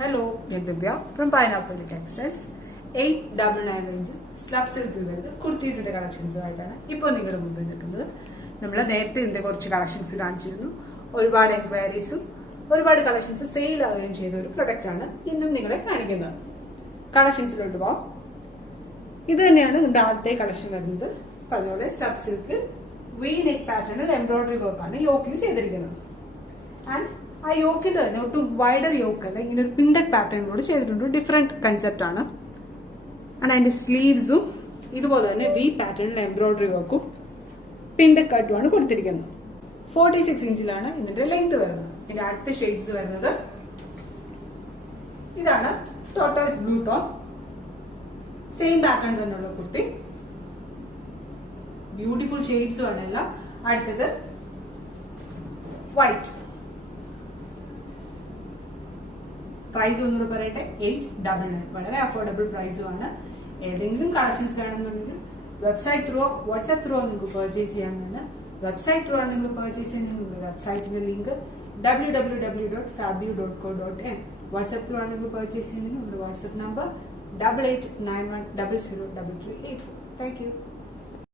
Hello, ഞാൻ Divya from pineapple textiles 899 range slab സിൽക്കിൽ വരുന്ന കുർത്തീസിന്റെ കളക്ഷൻസുമായിട്ടാണ് ഇപ്പോൾ നിങ്ങളുടെ മുമ്പിൽ നിൽക്കുന്നത്. നമ്മൾ നേരത്തെ ഇതിന്റെ കുറച്ച് കളക്ഷൻസ് കാണിച്ചിരുന്നു. ഒരുപാട് എൻക്വയറീസും ഒരുപാട് കളക്ഷൻസ് സെയിൽ ആവുകയും ചെയ്ത ഒരു പ്രൊഡക്റ്റ് ആണ് ഇന്നും നിങ്ങളെ കാണിക്കുന്നത്. കളക്ഷൻസിലോട്ട് പോവാം. ഇത് തന്നെയാണ് ഇതിന്റെ ആദ്യത്തെ കളക്ഷൻ വരുന്നത്. അതുപോലെ സ്ലബ് സിൽക്ക് വി നെക്ക് പാറ്റേണിൽ എംബ്രോയിഡറി വർക്കാണ് യോക്കിൽ ചെയ്തിരിക്കുന്നത്. ആൻഡ് ആ യോക്കിന്റെ തന്നെ ഒട്ടും വൈഡർ യോക്ക് അല്ല, ഇങ്ങനെ ഒരു പിൻഡക് പാറ്റേണിലൂടെ ചെയ്തിട്ടുണ്ട്. ഡിഫറെന്റ് കൺസെപ്റ്റ് ആണ്. ആൻഡ് അതിന്റെ സ്ലീവ്സും ഇതുപോലെ തന്നെ വി പാറ്റേണിൽ എംബ്രോയിഡറി വർക്കും പിൻഡക് കട്ടുമാണ് കൊടുത്തിരിക്കുന്നത്. 46 ഇഞ്ചിലാണ് ഇതിന്റെ ലെങ്ത് വരുന്നത്. ഇതിന്റെ അടുത്ത ഷെയ്ഡ്സ് വരുന്നത് ഇതാണ്. ടോട്ടോസ് ബ്ലൂ ടോൺ, സെയിം പാറ്റേൺ തന്നെയുള്ള കുർത്തി. ബ്യൂട്ടിഫുൾ ഷെയ്ഡ്സും ആണ് എല്ലാം. അടുത്തത് വൈറ്റ്. പ്രൈസ് ഒന്നുകൂടെ പറയട്ടെ, 899. വളരെ അഫോർഡബിൾ പ്രൈസും ആണ്. ഏതെങ്കിലും കളക്ഷൻസ് വേണമെന്നുണ്ടെങ്കിൽ വെബ്സൈറ്റ് ത്രൂ വാട്സ്ആപ്പ് ത്രൂ നിങ്ങൾക്ക് പർച്ചേസ് ചെയ്യാവുന്നതാണ്. വെബ്സൈറ്റ് ത്രൂ ആണ് നിങ്ങൾ പർച്ചേസ് ചെയ്യുന്നത്. നിങ്ങളുടെ വെബ്സൈറ്റിന്റെ ലിങ്ക് www.fabio.co.in. വാട്സ്ആപ്പ് ത്രൂ ആണ് നിങ്ങൾ പർച്ചേസ് ചെയ്യുന്നത്. നമ്മുടെ വാട്സ്ആപ്പ് നമ്പർ 8891003384. Thank you.